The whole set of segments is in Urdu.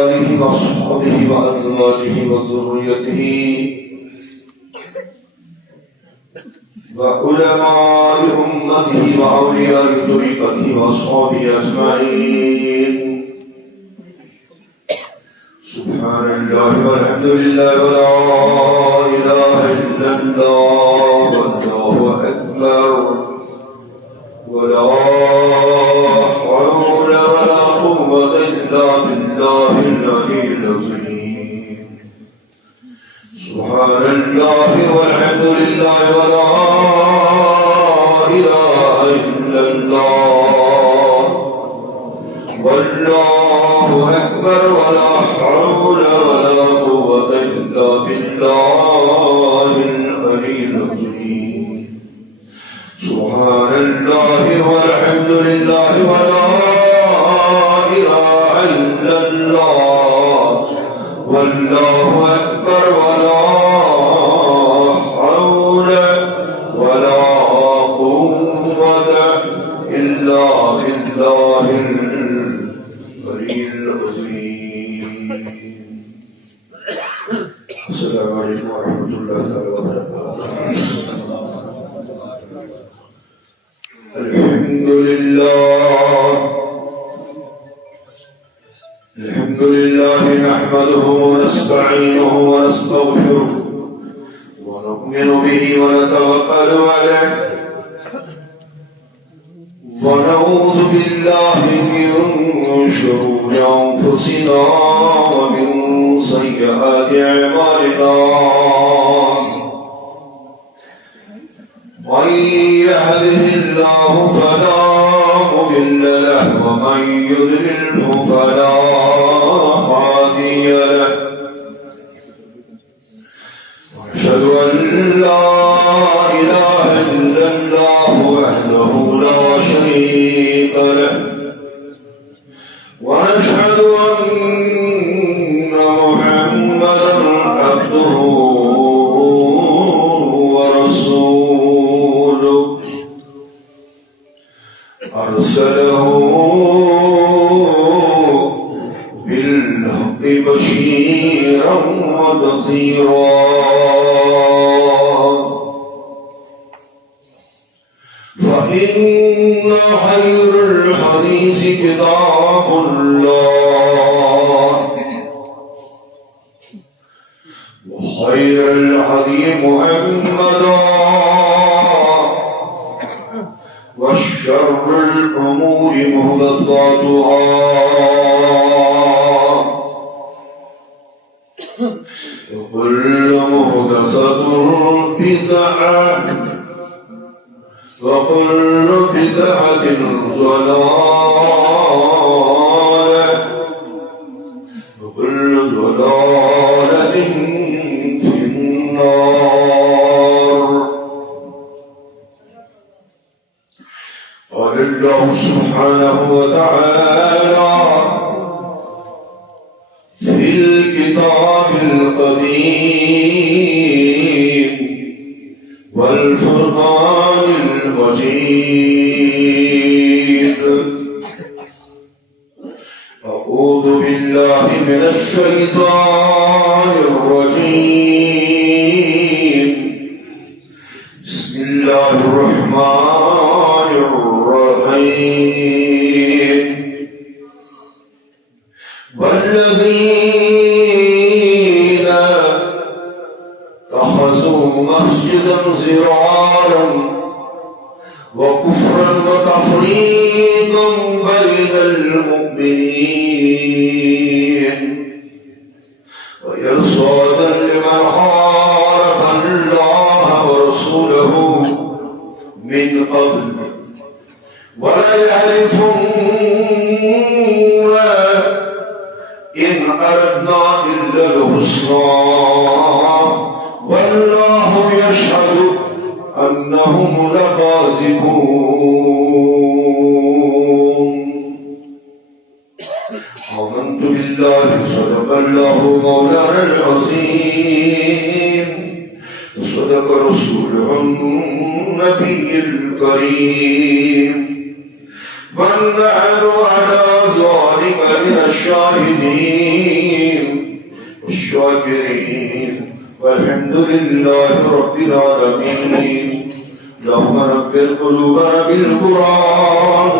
آله وصحبه وأزواجه وذريته وعلماء أمته وأولياء طريقته وأصحابه أجمعين. سبحان الله والحمد لله ولا إله إلا الله والله أكبر ولا حول ولا قوة إلا بالله العلي العظيم. سبحان الله والحمد لله ولا إله إلا الله والله أكبر ولا حول ولا قوة إلا بالله العلي العظيم. سبحان الله والحمد لله ولا إله إلا الله والله أكبر ولا حول ولا قوة إلا بالله العلي العظيم. السلام عليكم ورحمة الله تعالى وبركاته. الحمد لله نحمده ونستعينه ونستغفره ونؤمن به ونتوكل عليه ونعوذ بالله من شرور أنفسنا ومن سيئات أعمالنا. من يهده الله فلا مضل له ومن يضلله فلا هادي له. وأشهد أن لا إله إلا الله وحده لا شريك له ونشهد أن محمدا عبده أرسله بالحق بشيرا ونذيرا. فإن خير الحديث كتاب الله وخير الهدي محمدا وشر الأمور محدثاتها وكل محدثة بدعة وكل بدعة ضلالة وكل ضلالة في النار. قال الله سبحانه وتعالى في الكتاب القديم والفرقان المجيد. أعوذ بالله من الشيطان الرجيم. بسم الله الرحمن الرحيم. والذين اتخذوا مسجدا ضرارا وكفرا وتفريقا بين المؤمنين وإرصادا لمن حارب الله ورسوله من قبل وليحلفن إن أردنا إلا الحسنى والله يشهد أنهم لكاذبون. آمنت بالله صدق الله مولانا العظيم وصدق رسوله النبي الكريم ونحن على ذلك من الشاهدين والشاكرين والحمد لله رب العالمين. اللهم نبّر قلوبنا بالقرآن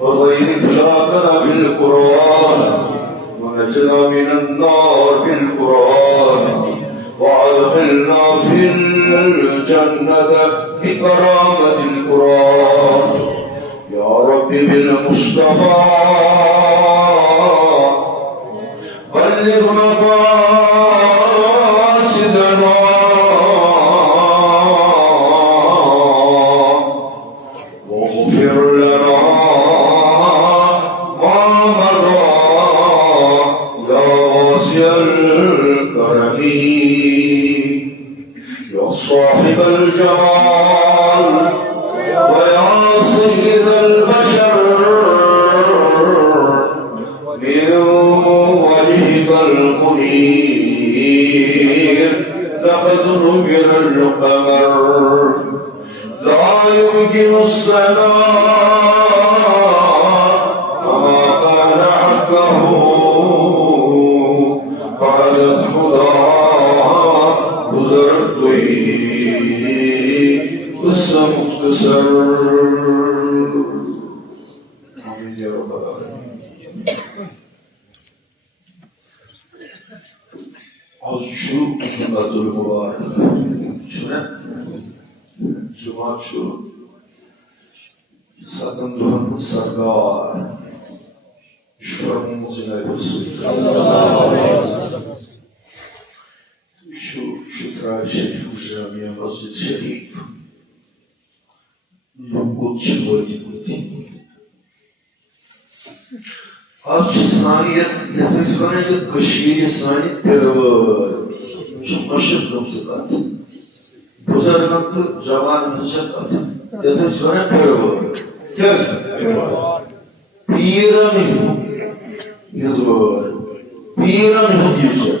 وزين أخلاقنا بالقرآن ونجنا من النار بالقرآن وأدخلنا في الجنة بكرامة القرآن يا رب بالمصطفى. بلغ مقاصدنا واغفر لنا ما مضى يا واسع الكرم يا صاحب الجمال ويا سيد البشر. من وجهك المنير لقد نور القمر لا يمكن السلام وما كان حقه بعد الهدى وزرت قصة مختصر. آمين يا رب العالمين. Az şu cümledir mübarek. Şuna cuma şu satın duhan sargar şuramın cenab-ı Resul şu trai şerif ujamiye masjid şerif nukut çıvırdı. Az saniyet nefesine kışıyı saniyet perver çok maşır namzıkat buzarlıklı cavanın nıcak nefesine perver kersin pirani yazıvar pirani diyecek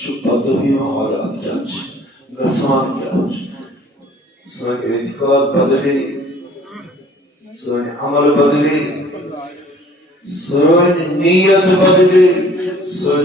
şu padri halat gelmiş. Gasan gelmiş. Sana itikad badli, sana amal badli, sana niyet badli, sana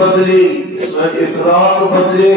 badli, sana ikrar badli,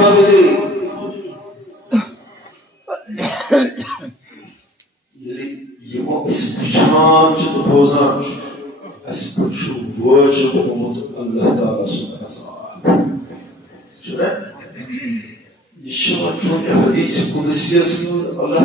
badli. Его испечам что-то познач, испечу вожу помогут Аллах Таala Субханаху. Что? Еще один хадис кудсиясында Аллах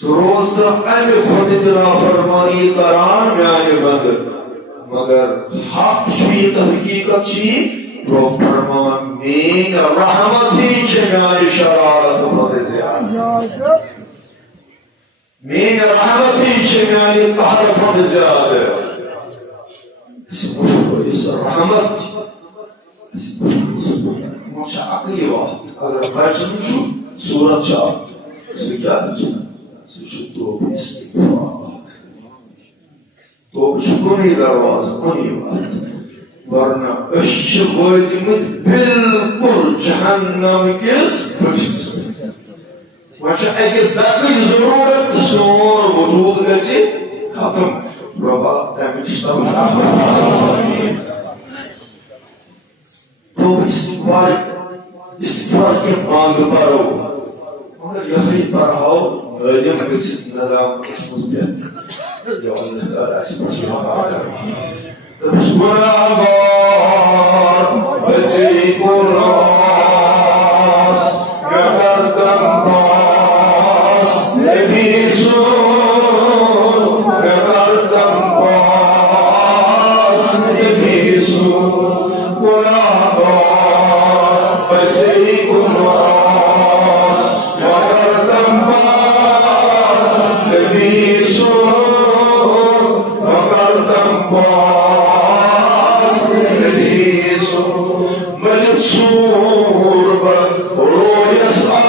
serves ألف خود ترا فرمانی قرآن میانے بندر مگر حق شوی تحقیقت شی رو فرمان مین رحمتی چمیانی شرارت خود زیاد مین رحمتی چمیانی قهر خود زیاد. اسم مشکل اس رحمت اسم مشکل مچا عقلی واحد اگر بچن شو صورت چاہت اسے کیا دیجھے سوچو توبہ استغفار توبہ کنی دروازہ کنی بات ورنہ اشچ وٲتمٕتۍ بالکل جہنم کِس بٔٹھِس وۄنۍ چھِ اَکہِ دَکٕچ ضروٗرت تہٕ سون وجوٗد گژھِ ختم. رۄبا تَمہِ نِش توبہ استغفار کہِ بانٛگہٕ پرو مگر یِہوٚے پرہاو غٲلِب گٔژھِتھ نظام قسمس پٮ۪ٹھ یا اللہ تعالیٰ اَسہِ پٮ۪ٹھ رحم دَپُس گُناہگار أژے گُناہس مےٚ کردم پاس نبی سُنٛد مےٚ کردم پاس نبی سُنٛد گُناہگار أژے گُناہس مےٚ کردم پاس نبی سُنٛد مےٚ کردم باس نبیسو ملک سور بر رویس آس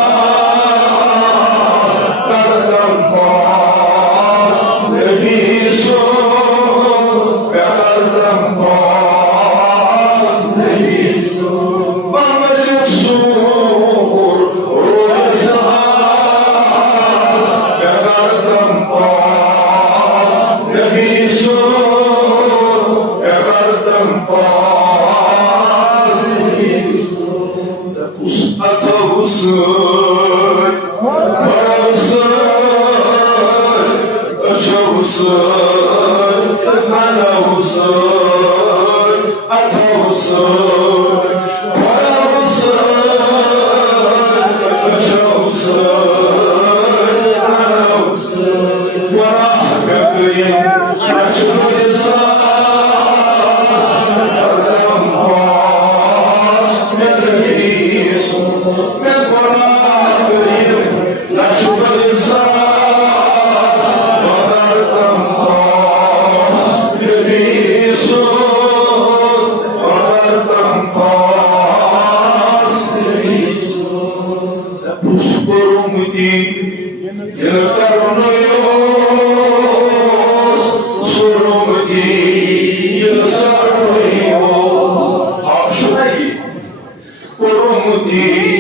کردم باس نبیسو کردم باس نبیسو ملک سور رویس آس کردم باس نبیسو کردم باس نبیسو ata mısın, kara mısın, kaça mısın, kara mısın, ata mısın, kara mısın, kaça mısın, kara mısın, vahmetin kaçını esas, adam bas, melekis, من قرآن نشوف الإنسان وقدم باس نبيسون وقدم باس نبيسون تبوس برمتي يلقرنيوس سرمتي يلسرنيوس حبشوي برمتي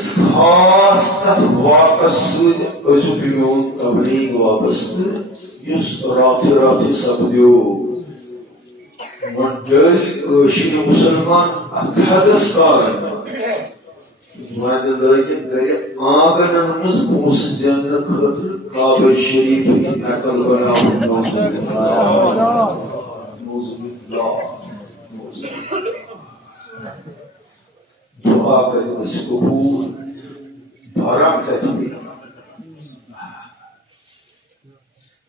أكس خاص تحت واقع سود أجوبيون تبليغ وابست يس راتي سبديو مندل كشين مسلمان أتحدث كارن وأنا لقيت غير آغن نمز موس جنة خطر كعبة شريف نقل بنا نوز بالله دعا کرے اس قبول بارہ کہتے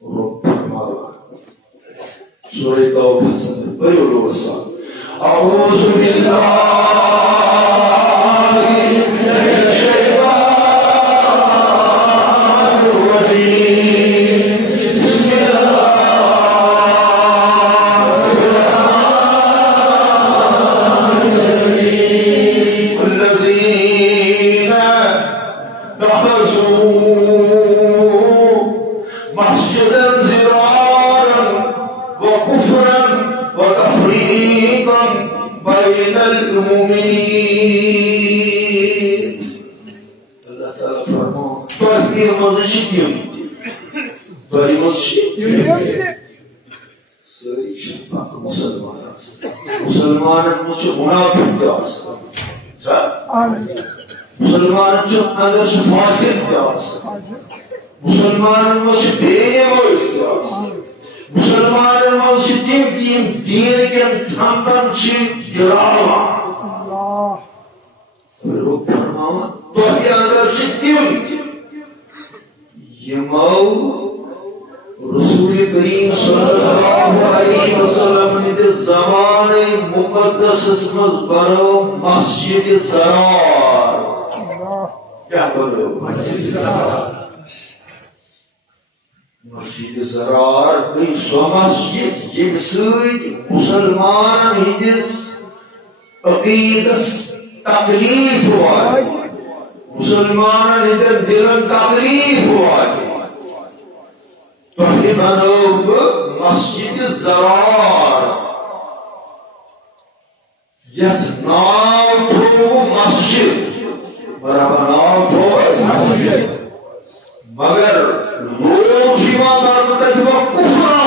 رب فرماوا سورہ توبہ سے بڑے لوگ سال اعوذ باللہ من الشیطان الرجیم بسم الذين اتخذوا مسجدا زرارا وكفرا وتفريقا بين المؤمنين الله تعالى فرمان توحيد مسجد بڑی مسجد ساری شباب مسلمان مسلمان مجھے منافق دیاس مسلمان اندر سے فاسق دیاس مسلمان مجھے بے گوش دیاس مسلمان مجھے تیم دین کے تھمبن سے گراوا رب فرماوا تو ہی اندر سے تیم یمو رسول کریم صلی اللہ علیہ وسلم نے زمان مقدس اسمز بنو مسجد زرار کیا بنو مسجد زرار کئی سو مسجد یم سید مسلمان ہندس عقیدس تکلیف ہوا مسلمان ہندر دلن تکلیف ہوا تۄہہِ بنٲو مسجد زرار یتھ ناو تھوٚو مسجد برابر ناو تھوٚو مسجد مگر لوگ چھِ یِوان کرنہٕ تتہِ وۄنۍ کُفرا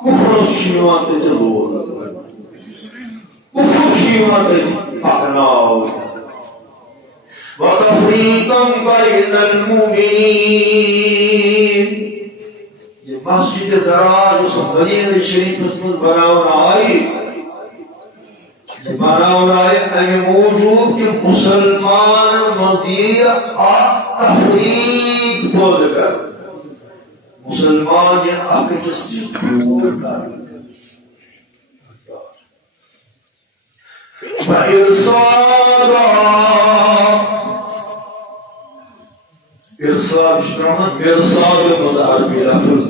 کُفرس چھِ یِوان تتہِ لوگ کُفر چھِ یِوان تتہِ پکناونہٕ وتفريقا بين المؤمنين یہ مسجد زرار جو مدینہ شریف میں بناون آئی یہ بناون آئی امی موجود کہ مسلمان مزید تفریق بود کر مسلمان یہ اکس دور کر ارصاد اشتراما مرصاد مظہر بھی لفظ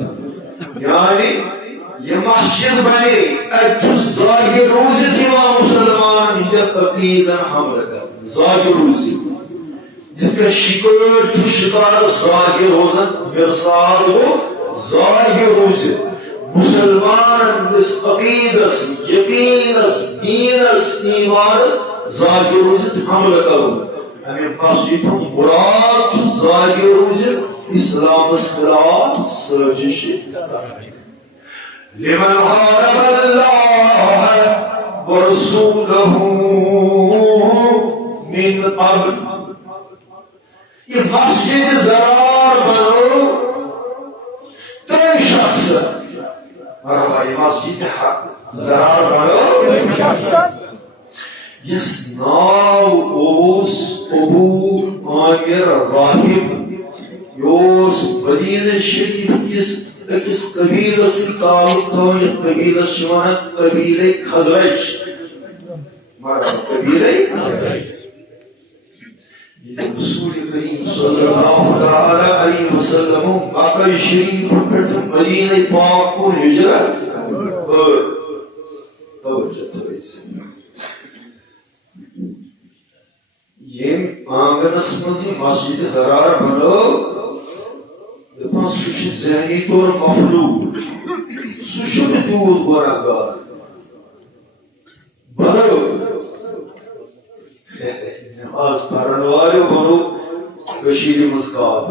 یعنی یہ مسجد بنے اچھو ظاہر روزی تیوا مسلمان ہجت عقیدن حمل کر ظاہر روزی جس کا شکر جو شکار ظاہر روزن مرصاد ہو ظاہر روزی مسلمان اس عقیدس یقینس دینس ایمانس ظاہر روزی حمل کرو ہمیں مسجد مراد ظاہر روزی اسلام خلاف سازش لمن حارب اللہ ورسولہ من قبل یہ مسجد زرار بنو تین شخص مرحبا یہ مسجد زرار بنو تین شخص یس ناو اوس ابو عامر راہب یوس مدینہ شریف کس قبیلہ سے تعلق تھا یہ قبیلہ شمار قبیلہ خزرج مرحبا قبیلہ خزرج رسول کریم صلی اللہ علیہ وسلم مکہ شریف پھٹ مدینہ پاک کو ہجرت توجہ توجہ یہ آنگنس مزی مسجد زرار بنو دپان سوش ذہنی طور مفلوج سوش دود گناہگار بنو نماز پڑھن کشیر مسکاب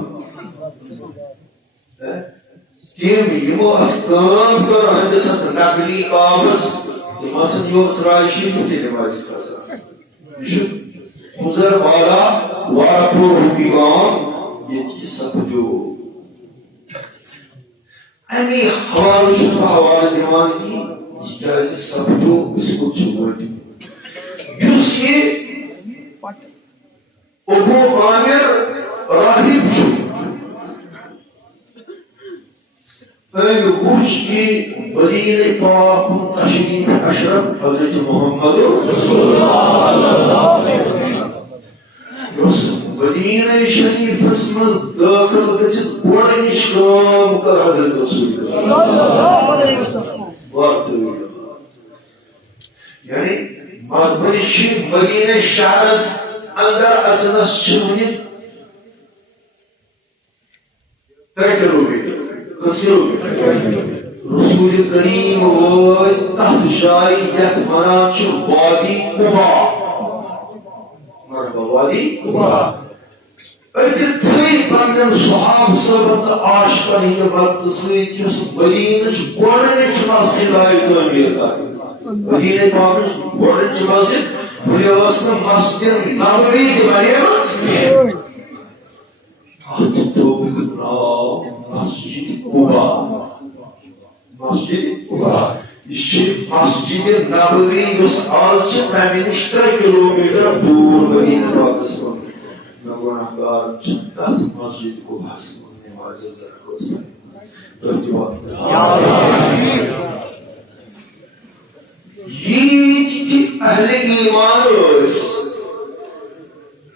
تم یمو ات کام کر ہندس نقلی کابس تم آسن یور ترائشی تہ نمازی کھسان یہ گزر والا وارا پور ہوگی گام یہ سپدو امی حوالہ چھس بہ حوالہ دِوان کہ یہ کیازِ سپدو اس کو چھوٹ یس یہ ابو عامر راہب چھُ أمۍ وُچھ کہ مدینہ پاک تشریف اشرف حضرت محمد رسول اللہ مدینہ شریفس مز داخل گژھِتھ گۄڈنِچ کٲم کٔر حضرت رسول اللہ یعنی مدینہ شہرس اندر اژنس چھِ وُنہِ 3 کلومیٹر رسول کریم وٲتۍ تتھ جایہِ یتھ ونان چھِ وادی قبا مرحبا وادی قبا اتہِ تھٲے پننٮ۪ن صحابہٕ صٲبن تہٕ عاشقن ہٕنٛدِ مدتہٕ سۭتۍ یُس مدینٕچ گۄڈنِچ مسجد آیہِ تعمیٖر کرنہٕ مدینہ پاکٕچ گۄڈنِچ مسجد وُنہِ ٲس نہٕ مسجد نبوی تہِ بنیمٕژ اتھ دوٚپُکھ ناو مسجد قبا مسجد قبا یہ مسجد نبوی یس آج تمہ نش 3 کلومیٹر دور مدینہ پاکس من مے گناہگار تتھ مسجد قباس مز نماز زرا کس یہ اہل ایمان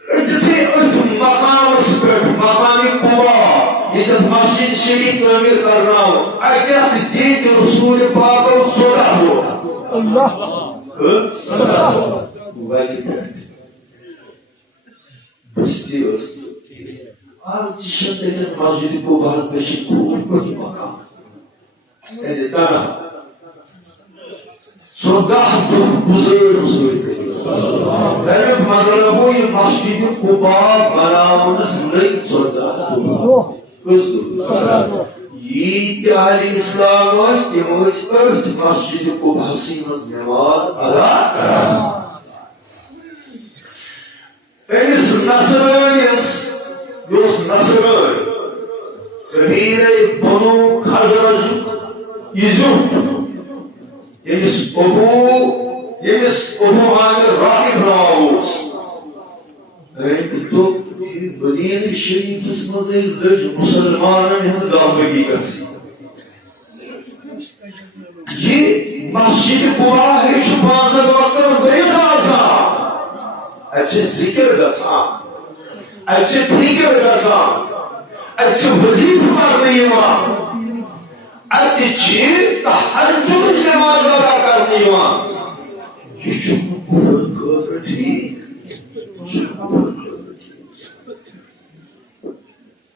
اتھے مقامس پہ مقام قبا یہ مسجد شریف تعمیر کرنا اتھ دت رسول پاک 14 وتہ پہ بستی آج تہ مسجد قباس گژھِ دوٗر پٲٹھۍ مقام یعنی تنہا 14 دۄہ گُزٲرۍ رسول کریم تمیُک مطلب گوٚو یہِ مسجد قبا بناونس لٔگۍ 14 دۄہ کٔژ دۄہ ییٖتۍ اہلِ اسلام ٲسۍ تِم ٲسۍ أتھۍ مسجد قباسٕے منٛز نماز ادا کران أمِس نصرٲنِس یہِ اوس نصرٲنۍ قبیٖلے بنو خزرجُک یہِ زیُٹھ ییٚمِس ابو عامر راہب ناو اوس أمۍ دوٚپ مدینہ شریفس مز لج مسلمانن ہز غالبگی گژھِ یہ مسجد قبا ہے 5 وقتن بیت آسان اتھ ذکر گژھان اتھ فکر گژھان اتھ وظیفہ پرنہٕ یِوان اتھ تہجد نماز ادا کرنہٕ یِوان یہ چھُنہٕ کفر خٲطرٕ ٹھیٖک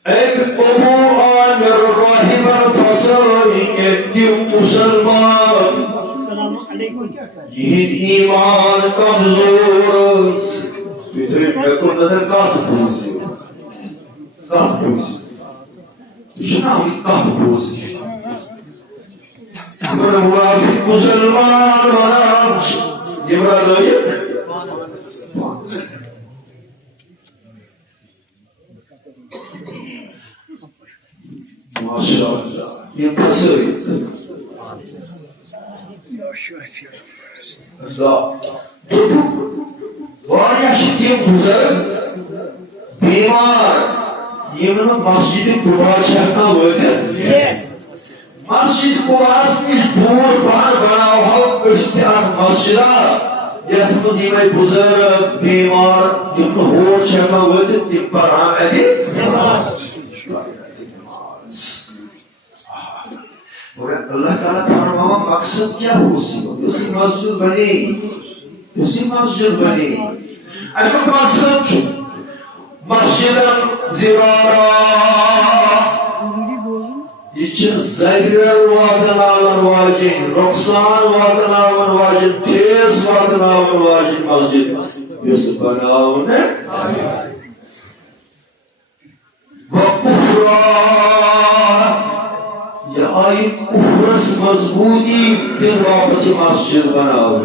ابو عامر راہبن فصل تم مسلمان یہ ایمان کمزور مے کو نظر کت بوز مسلمان ماشاء اللہ یہ پھنسٲیِتھ دوٚپُکھ واریاہ چھِ تِم بُزرگ بیمار یِم نہٕ مسجد قبا چھِ ہٮ۪کان وٲتِتھ مسجد قباہس نِش دوٗر پہن بناوہو أسۍ تہِ اکھ مسجدہ یتھ منٛز یِمے بُزرگ بیمار یِم نہٕ ہور چھِ ہٮ۪کان وٲتِتھ تِم پرہن اَتہِ مگر اللہ تعالیٰ فرماوا مقصد کیا ہو سی مسجد بنی امیک مقصد مسجد زرارا یہ زگر واتناون واجن نقصان واتناون واجن ٹھیس واتناون واجن مسجد یس بناون وکفرا یہ آئی کفرس مضبوطی دن واپس مسجد بناؤ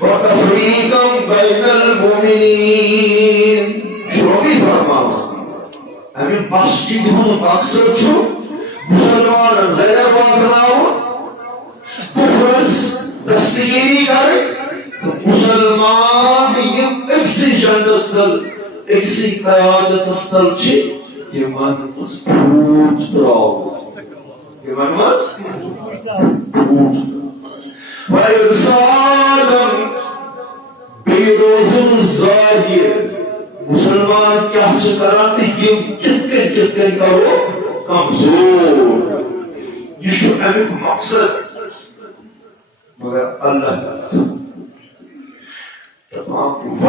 وتفریقا بین المؤمنین شروعی فرماؤ ہمیں مسجد ہوں مقصد چھو مسلمان زیر واتناؤ کفرس دستگیری کرے مسلمان یم اکسی جنڈس تل اکسی قیادت تل چھ یمن مز پھوٹ تراؤ یمن مز پھوٹ وَإِرْسَالًا بِيْدُوزُ الزَّاجِرِ مسلمان کیا کران تھی یم چتکن کرو کمزور یہ شو امیک مقصد مگر اللہ تعالی تمام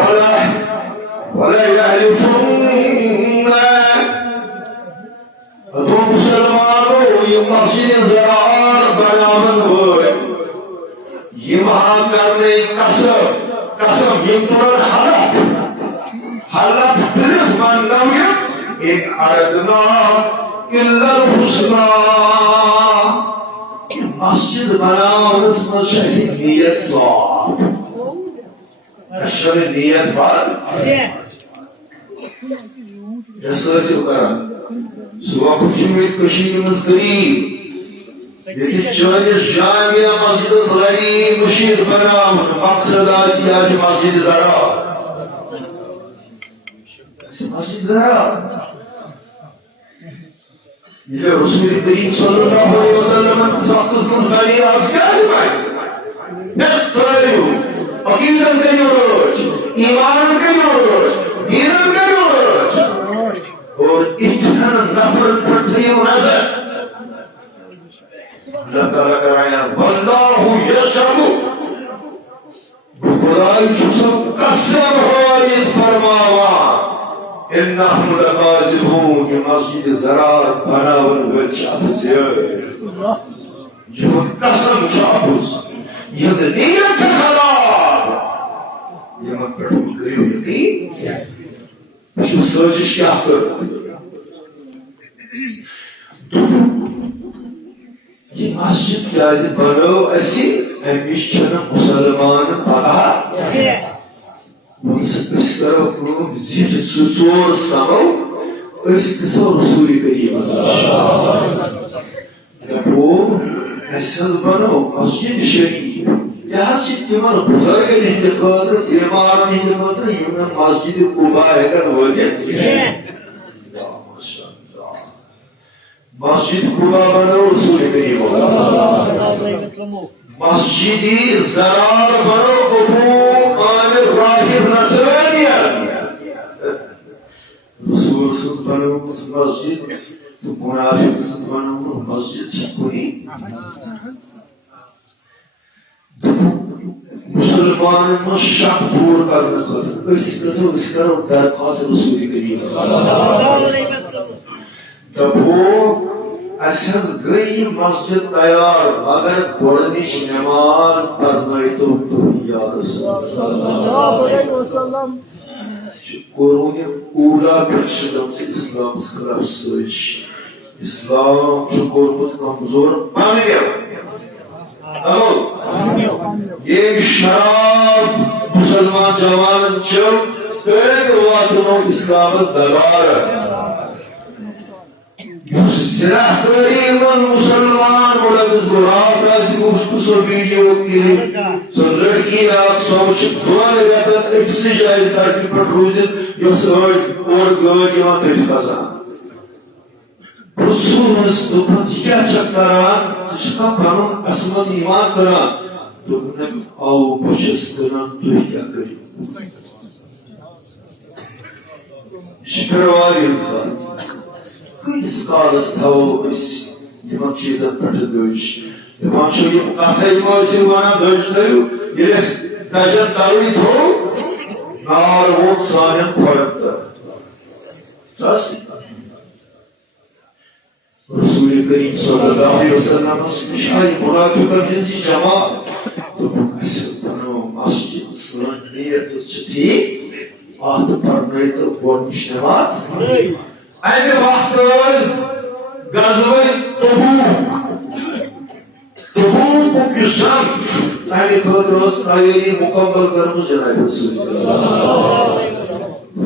ولا يعرفون تو مسلمانوں یہ مسجد زرار بنامن ہوئے یہ وہاں کرنے قسم یہ تمہر حلق تلف من نویم ان اردنا الا الحسنى مسجد بناونس من شخصی نیت صاحب اشار نیت بعد جیسا سے کران صبح کچھ امید کشید مز قریب یہ چانس جامعہ مسجد زراعی مشید بنام مقصد آسی مسجد زراعت مسجد زراعت یہ رسول کریم صلی اللہ علیہ وسلم ساقس مز بنی آز کیا ہے بھائی نس ترالیو عقیدن کریو روچ ایمانن کریو روچ دینن کریو روچ اور اتنا نفر پر تھیو نظر اللہ تعالیٰ کرایا واللہ یشہدو خدای چسم قسم ہوئی فرماوا انہم لغازبون یہ مسجد زرار بناون والشعب یہ قسم شعبس یہ نیت سے خراب یہ من پڑھوں کریو یقین جو سوچش کیا کر یہ مسجد کیا بنو اسی ہمیش چھنا مسلمان پڑھا اس کرو کروم زیٹ سور سمو اس کسو رسول کریم وہ ایسا بنو مسجد شریف یہاں سے تمہارا بزرگ نہیں خاطر امام نہیں خاطر یہ مسجد قباء ہے کر ہو جائے مسجد قباء بنو رسول کریم مسجد زرار بنو ابو عامر راہب نصرانیہ رسول سز بنو مسجد تو منافق سز بنو مسجد چھکنی مسلمان میں شک دور کرنے خاطر اس کرو درخواست رسول کریم تبوک اساس گئی مسجد تیار مگر گۄڈنِچ نماز پرنٲیتو تُہۍ یا رسول اللہ کوٚرُن یہِ اوٗلا پٮ۪ٹھ چھِ گٔمژٕ اِسلامس خلاف سٲزِش اسلام چھُ کوٚرمُت کمزور یہ شراب مسلمان جوان چھ واتنو اسلامس دلار زراعت مسلمان ملبس گرات سو ویڈیو سو لڑکی آپ سوچ دون رتن اکس جائے سڑک پہ روزت یس اور گاڑی تھی کھسان رسولس دس کیا کران ثا پن عصمت ایمان کران دوپن آو بہس کران تھی کیا کرو یہ کتس کالس تھو ان چیزن پہ دج دپان کتھ ونان دج تھو یل دجن تلوی تھو نار ووت سان کھۄرن تل رسول کریم صلی اللہ علیہ وسلم نش آئی منافقن ہنزی جماعت دوپک اس بنو مسجد سن نیت ٹھیک ات پرنائی تو گۄڈنِچ نماز امہِ وقت غزوہ تبوک یُس جنگ چھُ تمہِ خٲطرٕ ٲس تیٲری مکمل کٔرمٕژ جناب رسول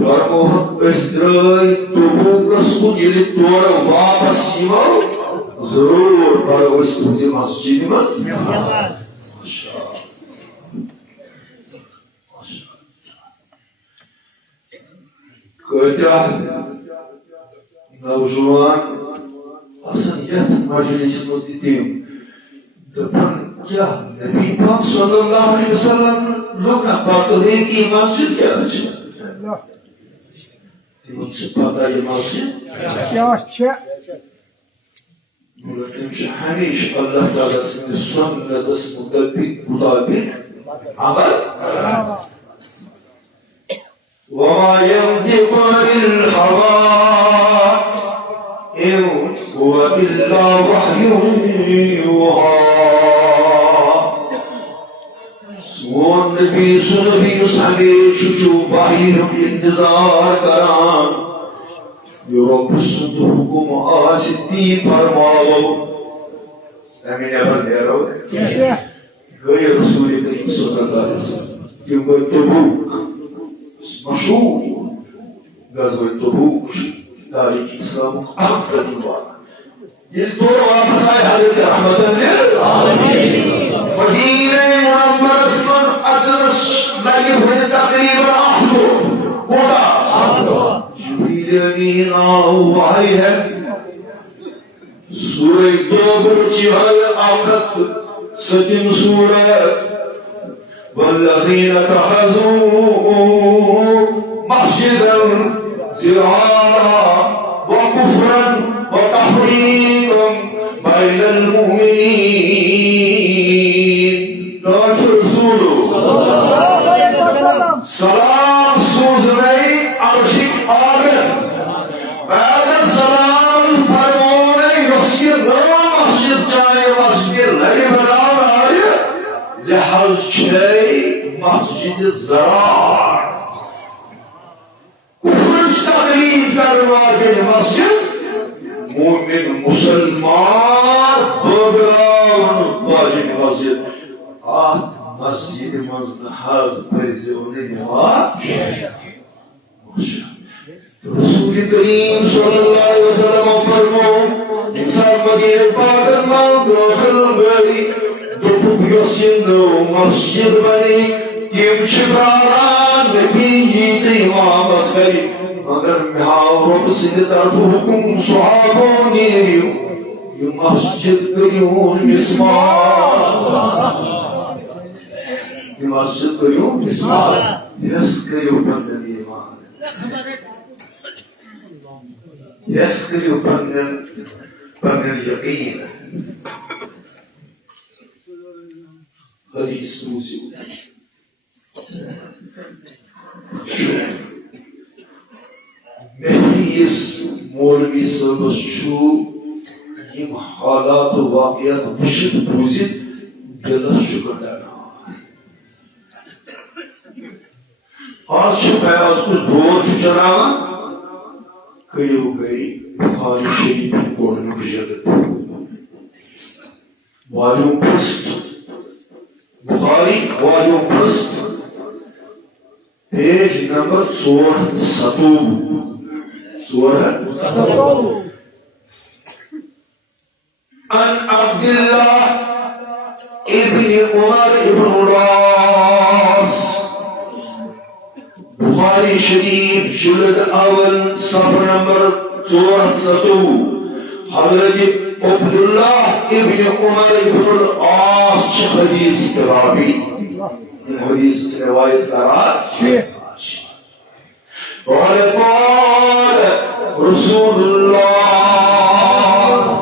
فرموہُکھ أسۍ درٛاے تبوکس کُن ییٚلہِ تورٕ واپس یِمو ضروٗر پرو أسۍ تُہنزِ مسجدِ منٛز کۭتیاہ نوجوان آسان یتھ مجلس منٛز تہِ تِم دپان کیٛاہ نبی پاک صلی اللہ علیہ وسلم لوگ نا پتہ ہے کہ یہ مسجد کیا ہے تمن چھِ پتہ یہ مسجد کیا چھِ مگر تم چھِ ہمیشہ اللہ تعالیٰ سٕنٛدِس سنتس مطابق عمل وما ينطق عن الهوى إن هو إلا وحي يوحى سون نبی سنبی اس ہمیشہ چھُ وحیُک انتظار کران یہِ رۄب سُنٛد حُکم آسہِ تی فرماوو اَمہِ نٮ۪بر نیرو گٔے رسول کریم صلی اللہ علیہ وسلم تِم گٔے تبوک مشہور غزوہ تبوک تاریخ اسلامُک اہم تریٖن واقعہٕ ییٚلہِ تورٕ واپس آیہِ حضرت رحمتاً للعالمین مدینہ منورس منٛز اژنس لگہِ وُنہِ تقریباً 8 دۄہ کوتاہ جبریل امین آو وحی ہے سورہ توبہ چہِ 107 سورہ والذین اتخذوا مسجدا ضرارا وكفرا وتفريقا بين المؤمنين سلام سوزنائی عرشک آمن بعد السلام فرمونائی یسیر نو مسجد چاہے مسجد لگے بناو آئی لحظ چھے مسجد زرار کفرش تقلید کروا کے مسجد مومن مسلمان بغران واجب مسجد آت مسجد مزنحاز پریزیونی نماز رسول کریم صلی اللہ علیہ وسلم فرمو انسان مدینہ پاکر مان داخل گئی دوپک یسینو مسجد بنی تیم چکاران نبی جیت امامت کری مگر مہاو رب سید طرف حکم صحابوں نیریو یہ مسجد کریون مسمار یہ مسجد کریون مسمار یس کریو پندن ایمان یس کریو پندن یقین حدیث موزی محیث مولوی صبس چھو یم حالات و واقعات وشد بوزید دلس شکر ڈانا آج بیاز کچھ دور چلانا کریو گئی بخاری شریف گوڑنک جگت والیوم پرست بخاری والیوم پرست پیج نمبر 407 سورة عن عبد الله ابن عمر ابن العاص بخاری شریف جلد اول صفحہ نمبر 407 حضرت عبداللہ ابن عمر ابن العاص حدیث ترابی حدیث روایت قرار قال رسول اللہ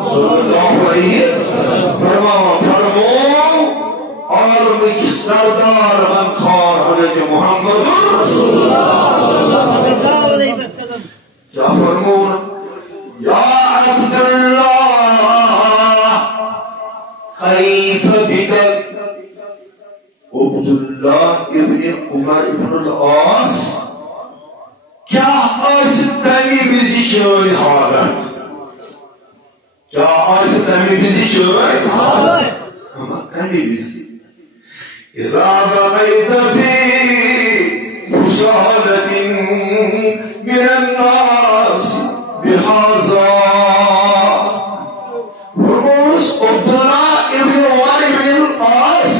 صلی اللہ علیہ وسلم فرمو عالم کی سردار غمخوار حضرت محمد رسول اللہ صلی اللہ علیہ وسلم کیا فرمون یا عبداللہ کیف بک عبداللہ ابن ابن العاص کیا آسہِ تمہِ وِزِ چٲنۍ حالت کیا آسہِ تمہِ وِزِ چٲنۍ حالت کمہِ وِزِ إذا بقيت في مسالة من الناس بهذا فرموز عبداللہ ابن عمر ابن العاص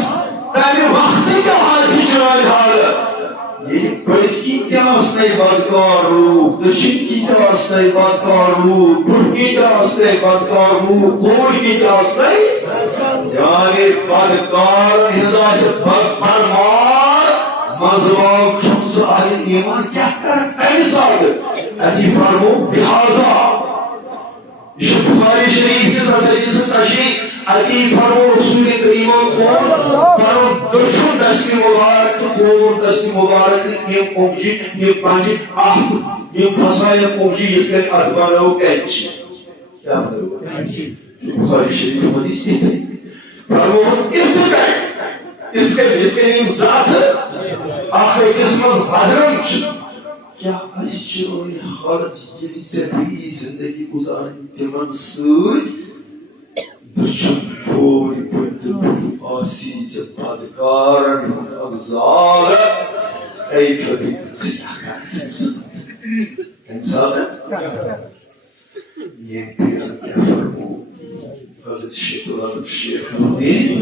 تمہِ وقتہٕ کیٛاہ آسہِ چٲنۍ حالت ییٚلہِ پٔتۍ کِنۍ تہِ آسنَے بدکار لوٗکھ دٔچھِنۍ کِنۍ تہِ آسنَے بدکار لوٗکھ برٛونٛہہ کِنۍ تہِ آسنَے بدکار لوٗکھ کھووُرۍ کِنۍ تہِ آسنَے یعنی بدکارن ہٕنٛز آسہِ بڑمار مزواگ چھُکھ ژٕ اہلِ ایمان کیٛاہ کرکھ تمہِ ساتہٕ اتی فرمو لہذا یہ چھُ بخاری شریف کِس حدیثس تشریح اتی فرمو رسول کریمو کھول پنُن دٔچھُن دستی مبارک تہٕ کھووُر دستی مبارک تہٕ یِم کۄنٛگجہِ یِم پنجہِ اکھ یِم پھسایہِ کۄنٛگجہِ یِتھ کٔنۍ اتھ بنٲو کینچی کیٛاہ بنٲو بخاری شریف حدیث تِتھٕے فرمووُس یِتھ کٔنۍ یِم ذاتہٕ اکھ أکِس منٛز بدرم چھِ کیا اَسہِ چٲنۍ حالت ییٚلہِ ژےٚ بیٚیہِ زندگی گُزارٕنۍ تِمن سۭتۍ دٔچھُن کھووُرۍ پٔتۍ تہٕ بُتھ آسی ژےٚ بدکارن ہُنٛد اکھ زال کیفیت ژٕ کیٛاہ کرکھ تمہِ ساتہٕ ییٚمہِ پیرن کیٛاہ فرموو حضرت شیخ العالم شیخ الدین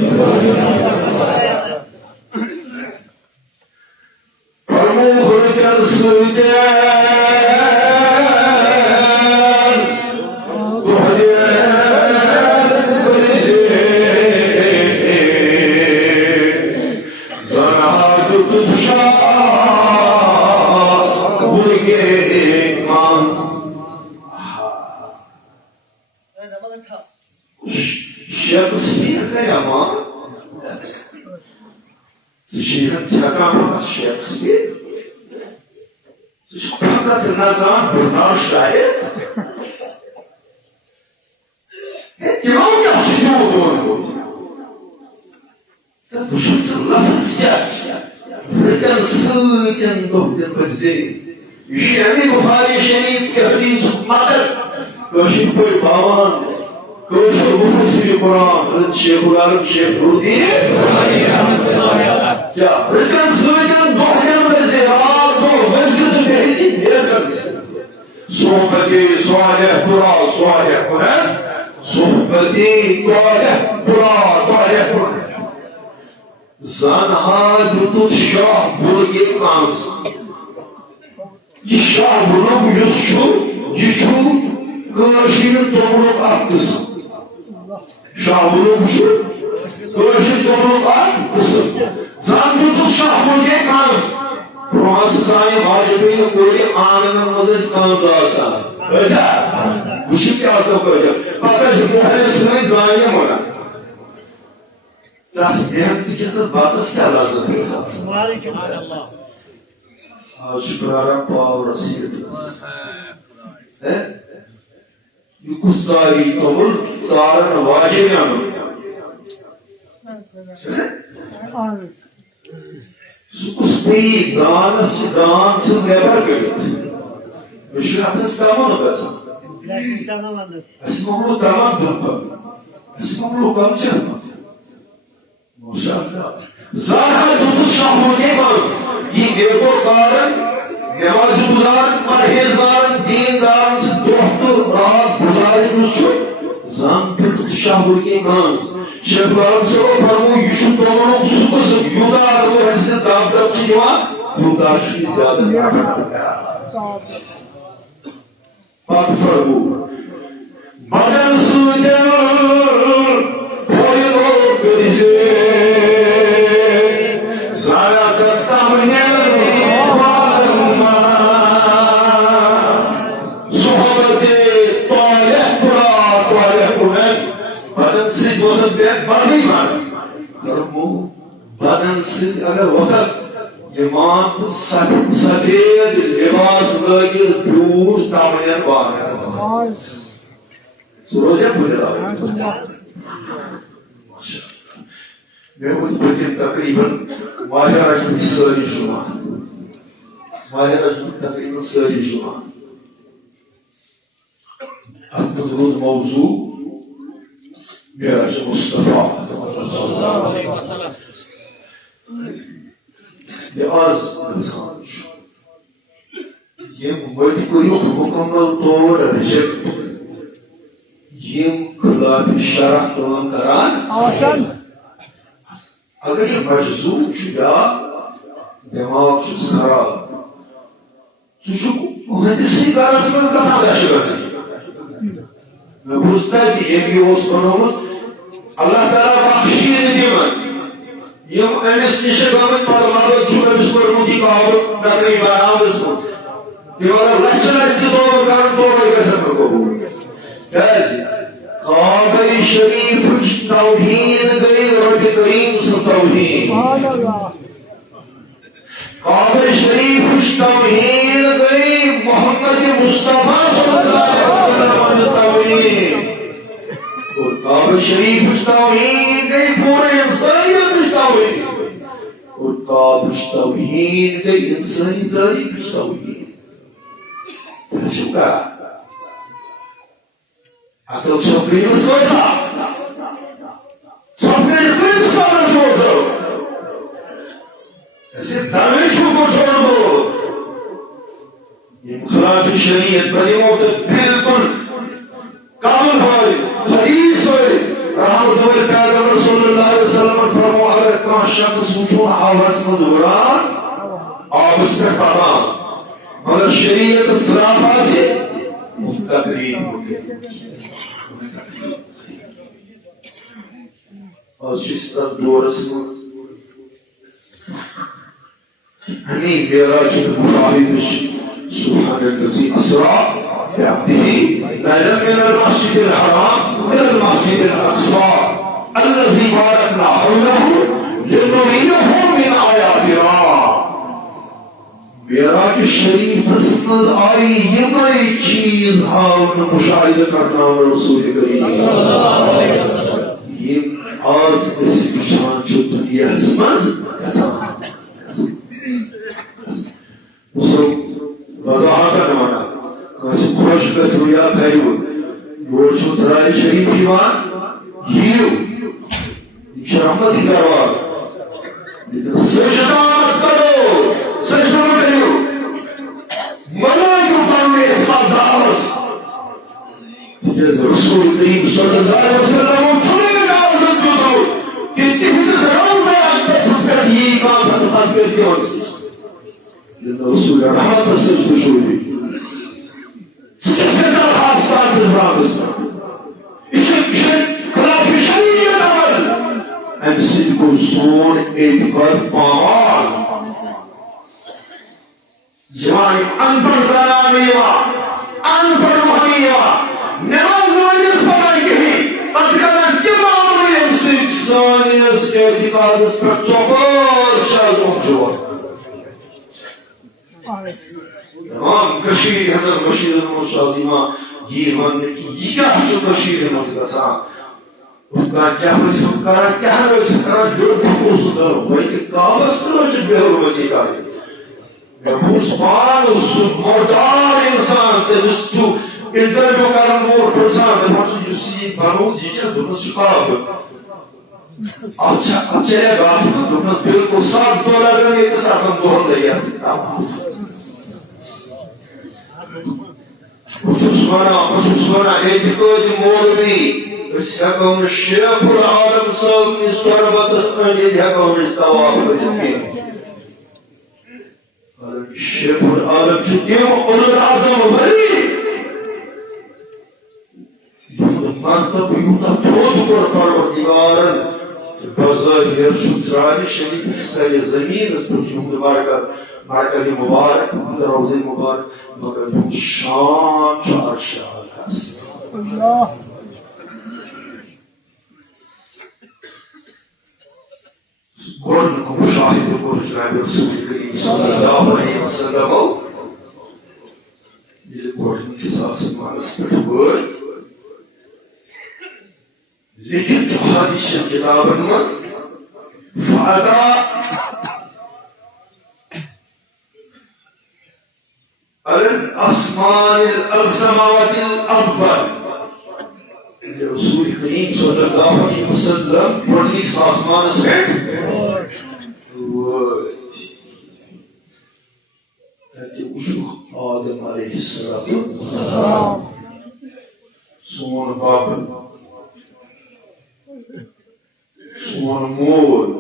فرمو خُرکن سۭتۍ شیکسپیر کرما ژٕ ٹھیکان شیکسپیر ژٕ چھُکھ فقط نژان برنار شاید تِمو کیٛاہ چھُ تیوٗت ووٚنمُت تہٕ بہٕ چھُس ژٕ لفظ کیٛاہ رٕتٮ۪ن سۭتۍ دۄہ دِنہٕ بہٕ ذٔریعہٕ یہِ چھُ اَمہِ بخاری شریف کہِ حدیثُک مطلب کٲشِر پٲٹھۍ باوان کٲشُر مُفسِرِ قرآن حضرت شیخ العالم شیخ الدین کیا رٕتٮ۪ن سۭتۍ دۄہ دِنہٕ بہٕ ذٔریعہٕ رات دۄہ ؤرزِ تہٕ بیٚیہِ ٲسی نیرکَن صحبتی صالح برا صالح کُنن صحبتی طالح برا طالح کُنن زانہا دیُتُن شاہ بُرگہِ کانٛس یہ شاہ بُرگ یُس چھُ یہِ چھُ کٲشِر توٚملُک اکھ قٕسم شاہ بُرگ چھُ کٲشِر توٚملُک اکھ قٕسم زن دیُتُن شاہ بُرگہِ کانٛس برٛونٛہہ ٲسۍ سانہِ ماجہِ بیٚنہِ کورِ آنٛگنن منٛز ٲسۍ کانٛز آسان ٲسیا وٕچھِو کیٛاہ ٲسۍ کٲشِر پتہٕ ٲسۍ مۄہنِوۍ سۭتۍ دانہِ مُنان تتھ محنتہٕ کِس بتس کیٛاہ لذت ٲس آسان آز چھُ پراران پاورس ہیٖٹرس یہ کُس ژاری توٚمُل ژارن واجیٚنۍ اَنُن سُہ کُس پیٚیہِ دانس چھِ دان ژھٕن نٮ۪بر کٔڑِتھ مےٚ چھُ اتھس تمُن گژھان اَسہِ مۄکلو تمدُن پتہٕ اَسہِ مۄکلو کلچر ماشاء اللہ زانہا دیُتُن شاہ بُرگہِ کانٛس یہ نیکوکارن نماز گزارن پرہیزگارن دیندارن سۭتۍ دۄہ تہٕ رات گُزارن یُس چھُ زن دیُتُن شاہ بُرگہِ کانٛس شیخ العالم صٲبو فرموو یہِ چھُ توٚملُک سُہ قٕسم یوٗتاہ اگر بہٕ أمۍ سٕنٛدِ دب دب چھِ دِوان تیوٗتاہ چھُ یہِ زیادٕ کران پتہٕ فرموو بدن سۭتۍ بدن سۭتۍ اگر وۄتھکھ یہِ مان تہٕ سفید لباس لٲگِتھ بیوٗٹھ تمنین بانن ژٕ روزیا بُنیاد مےٚ وُچھ پٔتِم تقریٖبن واریاہ لٹہِ سٲری شُمار ماہ رجب تقریباً ساری جمعہ اتھ مز موضوع معراج مصطفیٰ یہ عرض گژھان یم مت کٔرِو مکمل طور رِجیکٹ یم خلاف شرع کٲم کران اگر یہ مجذوب یا دماغ چھُس خراب ژٕ چھُکھ مہندسی گرس منٛز گژھان دہشت گردی مےٚ بوٗز تتہِ ییٚمہِ یہِ اوس بنومُت اللہ تعالیٰ بخشیٖن تِمن یم أمِس نِش گٔمٕتۍ مطلب چھُ أمِس کوٚرمُت یہِ کاوٕ نقلی بناونس منٛز تِم اگر لچھِ لٹہِ تہِ توبہٕ کرن توبے گژھن نہٕ قبوٗل کیازِ کعبہ شریفٕچ توہین گٔے رۄبہِ کریم سٕنٛز توہین کعبہ شریفٕچ توہین گٔے محمد مصطفیٰ صلی اللہ علیہ وسلم ہٕنٛز توہین اور کعبہ شریفٕچ توہین گٔے پوٗرٕ انسانیتٕچ توہین اور کعبٕچ توہین گٔے انسٲنی تٲریٖخٕچ توہین چھُ کران عقل چھو کٔرِمٕژ کۭژاہ ژٕ کٔرِتھ کۭتِس کالس روزو اَسہِ درویش حُکُم چھوڑمُت یِم خلاف شریعت بہٕ دِمو تۄہہِ بالکل کامل ہٲوِتھ حدیث ہٲوِتھ رحمت وٲلۍ پیغمبر صلی اللہ علیہ وسلمن فرمو اگر کانٛہہ شخص وٕچھو آبس منٛز وُڑان آبس پٮ۪ٹھ پکان مگر شریعتس خلاف آسہِ تقریٖر آز چھِ أسۍ تتھ دورس منٛز امی معراجٕچ مشاہدٕچ سبحان الذي اسرى بعبده ليلا من المسجد الحرام الى المسجد الاقصى الذي باركنا حوله لنريه من آياتنا معراج شریف مز آئی یمے چیز ہاؤن مشاہدہ کرنا رسول کریم یم آز أسۍ وٕچھان چھِ دُنیاہس منٛز وضاحتن ونان کٲنٛسہِ خۄش گژھِوٕ یا کھرِوٕ یور چھُ ژرارِ شریف یِوان یِیِو یہِ چھُ رحمتی دربار سجدات کرو سجدہ کٔرِو منٲیِو پنُن اعتقاد دعوس تِکیٛازِ رسول کریم صلی اللہ علیہ وسلم چھُنہٕ اجازت دیُتمُت کہِ تِہنٛدِس روزان تٔژھس پٮ۪ٹھ یی کانٛہہ تہٕ پتہٕ کٔرۍ تِمن سۭتۍ رسول رحمت سۭتۍ شوٗبہِ ژٕ کیٛاہ چھُکھ کران حادثات برابرس یہِ چھُ خلاف شریعت عمل امہِ سۭتۍ گوٚو سون اعتقاد پامال یِوان یِم ان پڑھ زنانہٕ یِوان ان پڑھ مۄہنی یِوان نٮ۪ماز نہٕ ؤنِس پتہ کِہیٖنۍ پتہٕ کران تِم معاملہٕ ییٚمہِ سۭتۍ سٲنِس اعتقادس پٮ۪ٹھ ژۄپٲرۍ چھِ آز اوٚنٛگجور تمام کشیر ہزار بشیر مشازیما یہ وننے کی یہ کیا چھو کشیر مزگسان اُتا کیا حسن کرا کیا حسن کرا جو بھوس کرو بھائی کہ کابس کرو چھ بے حرمتی کاری بھوس پان اس مردار انسان تے اس چھو انٹرویو کرن مور پرسان تے بھوس یوسی بانو جیچا دونس شکارا اچھا اچھا یہ بات دونس بالکل ساتھ دو لگن یہ ساتھ ہم دور لے گیا تمام وشوسنا اعتقاد مولوی أسۍ ہٮ۪کو نہٕ شیخ العالم صٲبنِس تربتس أنٛدِتھ ہٮ۪کو نہٕ أسۍ طواف کٔرِتھ کینٛہہ حالانکہِ شیخ العالم چھُ تِم اولو اعظم ولی یُہُنٛد مرتبہٕ یوٗتاہ تھوٚد کوٚر پروردگارن تہٕ بظٲہِر چھُ ژرارِ شریف سارِ زمیٖنس پٮ۪ٹھ یِہُنٛد برکت مبارک یِہُنٛد روضے مبارک مگر یِہُنٛد شان چھُ عرشِ اعلیٰ گۄڈنیُک مُشاہِدٕ کوٚر جنابِ رسول کریم صلی اللہ علیہ وسلم ییٚلہِ گۄڈنِکِس آسمانس پٮ۪ٹھ وٲتۍ لیکِن چھُ حدیث کِتابن منٛز فأتى على الأسمان السماوات الأفضل رسول کریم صلی اللہ علیہ وسلم پڑھلیس آسمان سپیٹ تاکہ وشوخ آدم علیہ السلام سون باب سون مول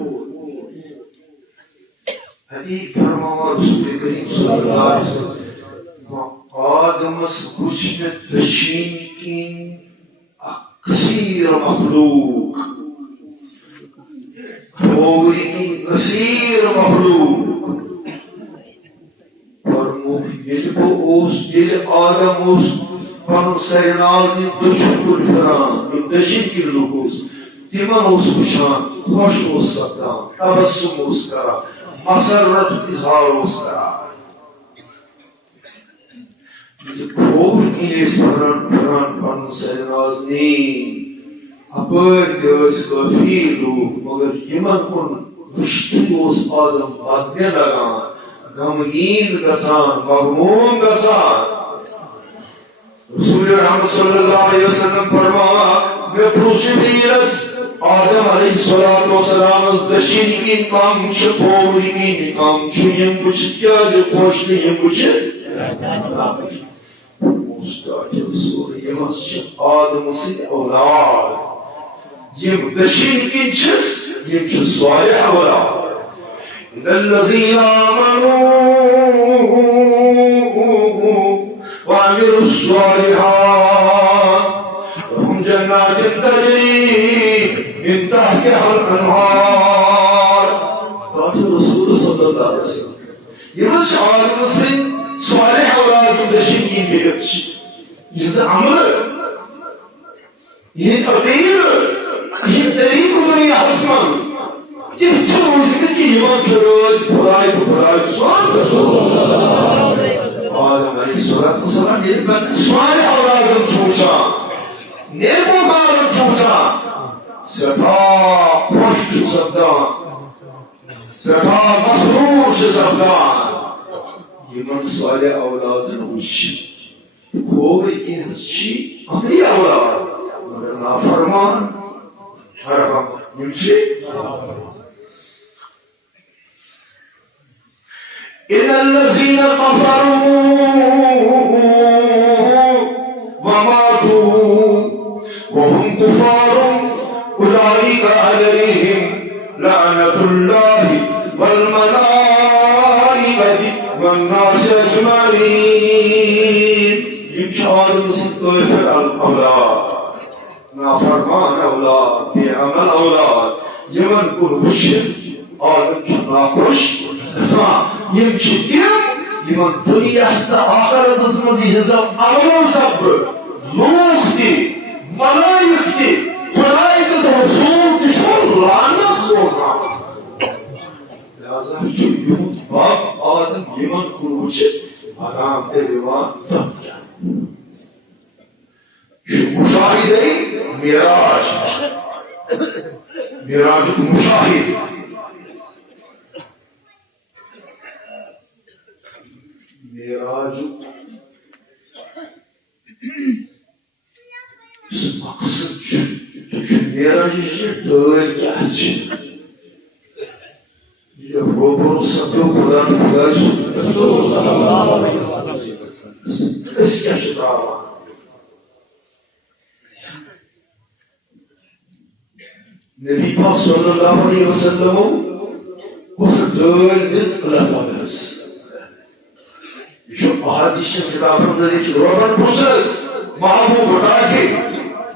حدیث فرماوا رسول کریم صلی اللہ علیہ وسلم آدم کچھ میں دشین کی کثیر مخلوق ہوری کی کثیر مخلوق فرمو یل آدم اس پن سرناز دی دچکل فران دشین کی لوگ تمن اس پچھان خوش ہو سکتا تبسم اس کرا مسرت اظہار اس کرا کھور کلیس فران پن سرناز نین اپر دیوس کافی لوگ مگر یمن کن وشتی اس آدم بدنے لگان غمگین گسان مغموم گسان رسول رحمت صلی اللہ علیہ وسلم فرمایا میں پروشبیرس آدم علیہ السلام از دشین کی کام شکوری کی کام چویم بچت کیا جو خوشتی یم بچت مستاج رسول یم از آدم سے اولاد یم دشین کی چس یم چس صالح اولاد اذا الذین آمنوا وعملوا الصالحات لهم جنات تجري من تحتها الانهار قال رسول صلى الله عليه وسلم يمشي على المسلم صالح اولاد دشين بيتش جزء عمل يتقدير يتريق دنيا حسما تهتم وزكتي يمان كروج براي سؤال رسول الله آدم علیہ السلام یہ بن صالح اولادم چھوچا نیکوکارم چھوچا سپا خوش سپدان سپا مسرور سپدان یہ من صالح اولادن وش کوئی ان چی امری اولاد مگر نافرمان حرام یمشی إن الذين كفروا وماتوا وهم كفار أولئك عليهم لعنة الله والملائكة والناس أجمعين يمشار كافر الأولاد نافرمان أولاد بعمل أولاد يمن كل بشر آدم ناخوش یم چتیم یمن دنیا ہستا آخرت مزی حساب عمل سب لوگ تی ملائک تی خدای تی رسول تی شون لعنت سوزان لہذا جو یمن باپ آدم یمن کروچ آدم تیروان دم جان شو مشاہدہ میراج میراج کو مشاہد میراج مقصد میراج دل کیا یہ روبرو سبو خدا اس کیا شکاوا نبی پاک صلی اللہ علیہ وسلم وہ دل دس اللہ تعالی شو احادیث کتابوں میں لکھی روبرٹ بروسس محبوب بٹاکی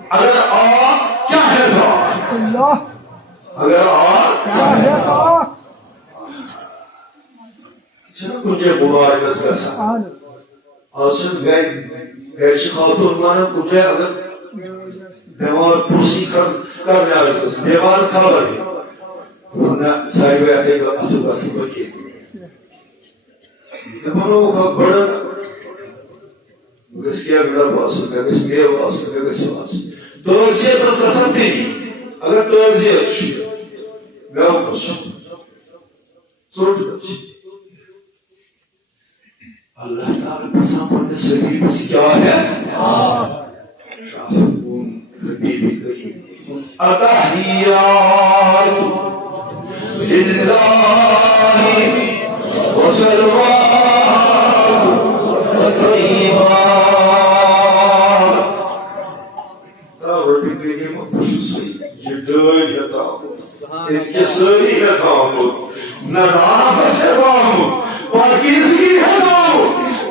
اگر کیا ہے اللہ اگر کیا ہے چرا کچھ مبارک اس کا ساتھ اصل گھر خاتون مانا کچھ اگر بیمار پرسی کرنے آئے بیمار خبر ہے نہ ساری بیعتے کا اتو بسی بکی دمانو کا بڑا گس کیا بڑا واسو گس کیا واسو گس واسو توزیت اس کا سنتی اگر توزیت شو گاو کسو سوٹ کچھ اللہ تعالیٰ پسند پنس حبیب سے کیا ہے شاہدون حبیب کریم التحیات للہ وصلوات طیبات ربی کریم بشسی یہ دل یتام ان کے سری یتام نظافت یتام پاکیزگی یتام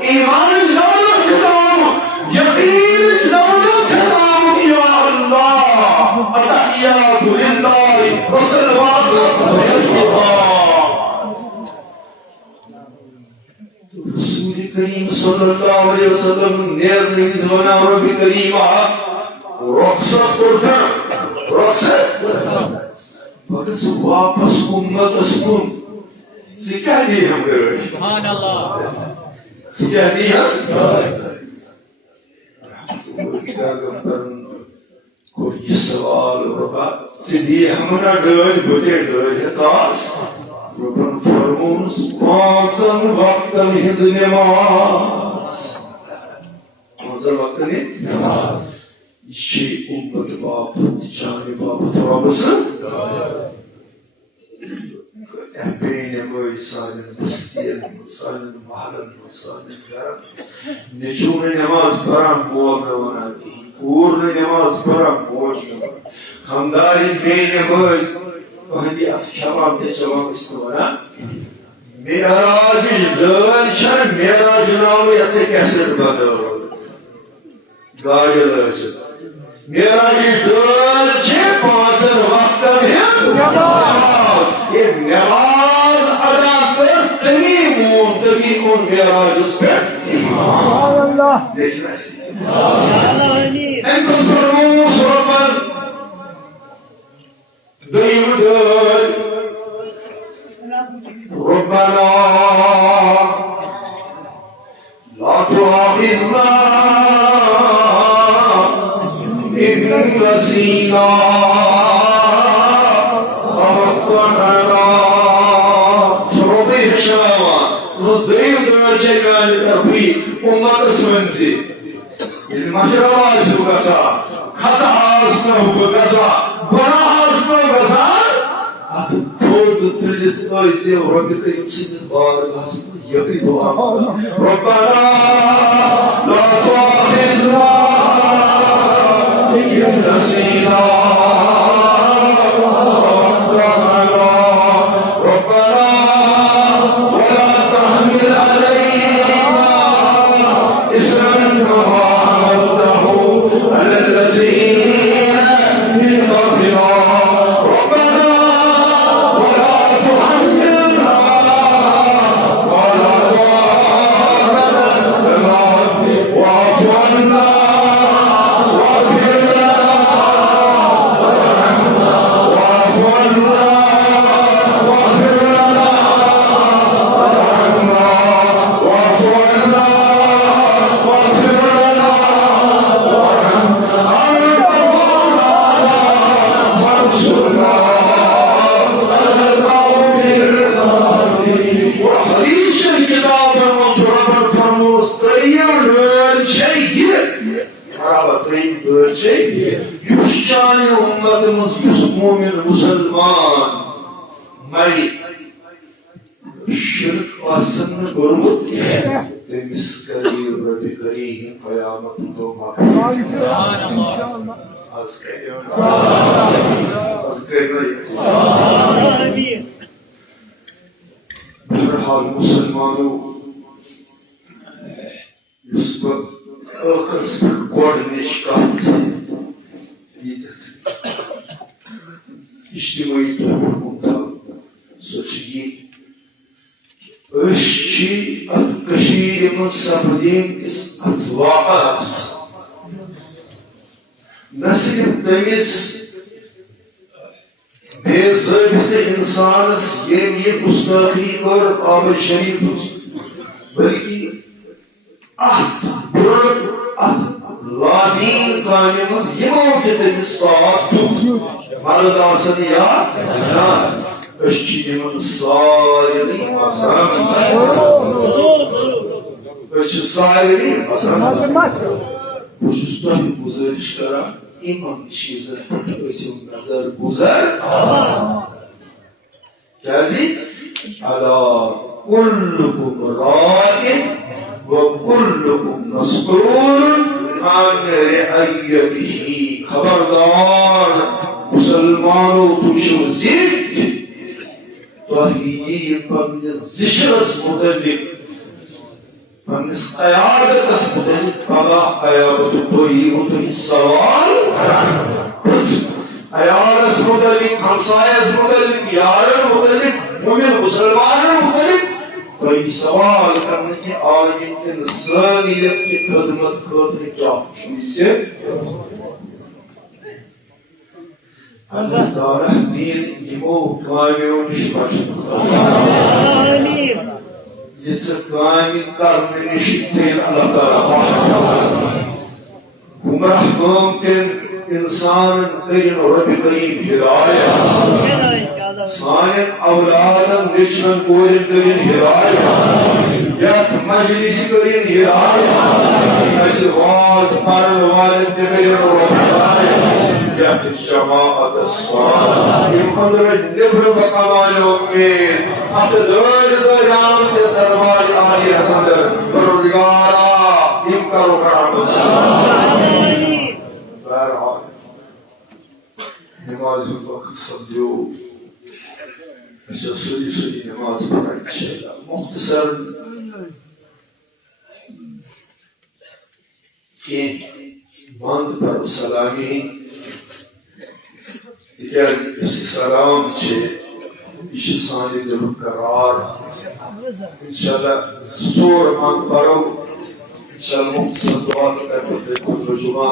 ایمان دولت یتام یقین دولت یتام یا اللہ التحیات للہ وصلوات طیبات رسول کریم صلی اللہ علیہ وسلم نیرنی زمانہ ربی کریمہ رخصت کرتا رخصت وقت سے واپس امت اسکن سکھا دی ہم کرو سبحان اللہ سکھا دی ہم کوئی سوال ربا سدھی ہمنا ڈوج بتے ڈوج تاس ربن فرمونس پانچن وقتن ہز نماز پانچن وقتن ہز نماز یہ امت باپت جانے باپت رابسن بین موی سانن بستین سانن محلن سانن گرم نچون نماز پران مور نوانا کی کور نماز پران مور نوانا خانداری بین موی وہندی ات شباب دے شباب استوانا معراج دل چھن معراج ناو یتسے کیسٹ بدل گاڑی لچ معراج دل چھے پانچن وقتن ہند نماز یہ نماز ادا کر تبھی اون معراجس پہ سبحان اللہ دیکھنا اس ان کو فرموس ربن دیم دل ربنا لا تؤاخذنا إن نسينا أو أخطأنا شروطي شراوة نصدرين درجة من الترفيه أمة اسمنزي المشروع سوغسا خطأ سوغسا گناہ سوغسا اتھود تلت ایسے رب کریم سیدس بارگاہ سے یقی دعا ربنا لا تؤاخذنا إن نسينا مسلمان میں شرک آسن گرمت تمس کری رب کریم قیامت دو بہرحال مسلمانوں اس پر آخر سے گۄڈنِچ کتھ اجتماعی طور پر ممتاز سوچیے اشی ات کشیر من سپدیم اس ات واقعات نہ صرف تمس بے ضابط انسانس یم یہ گستاخی کر آب شریف بلکہ ات لادین کامہ مز یمو تمس ساتھ دیت مرد آسن یا زنان اشی یمن سارنی آسان سارے بہت تہ گزارش کران یمن چیزن پہ نظر گزر الا كلكم راع وكلكم مسؤول عن رعيته خبردار مسلمانوں تشو زد تہی پنس زشرس متعلق پنس قیادتس متعلق پگہ قیامت تھی سوال عیالس متعلق ہمسایس متعلق یارن متعلق مومن مسلمان متعلق تھی سوال کرنے کے عالم انسانیت کی خدمت خاطر کیا سے اللہ تعالی دین یمو کامیوں نش بچن جس کام کرنے نش تین اللہ تعالی گمراہ قوم تین انسان کرین رب کریم ہدایت سان اولادن نچن کورن کرین ہدایت یت مجلس کرین ہدایت اس واز پرن والن کرین رب ہدایت یت جماعت الصالح یم اندر نبر بکوانو امید ات دور دوران دربار عالی حسندر پروردگارا یم کرو کرامت بہرحال نماز وقت سمجھو سوری سوری نماز پڑھائی چاہیے مختصر کہ بند پر سلامی اس سلام چھے یہ سانی دل قرار انشاءاللہ زور من پرو انشاءاللہ مختصر دعا کرتے ہیں کل جمعہ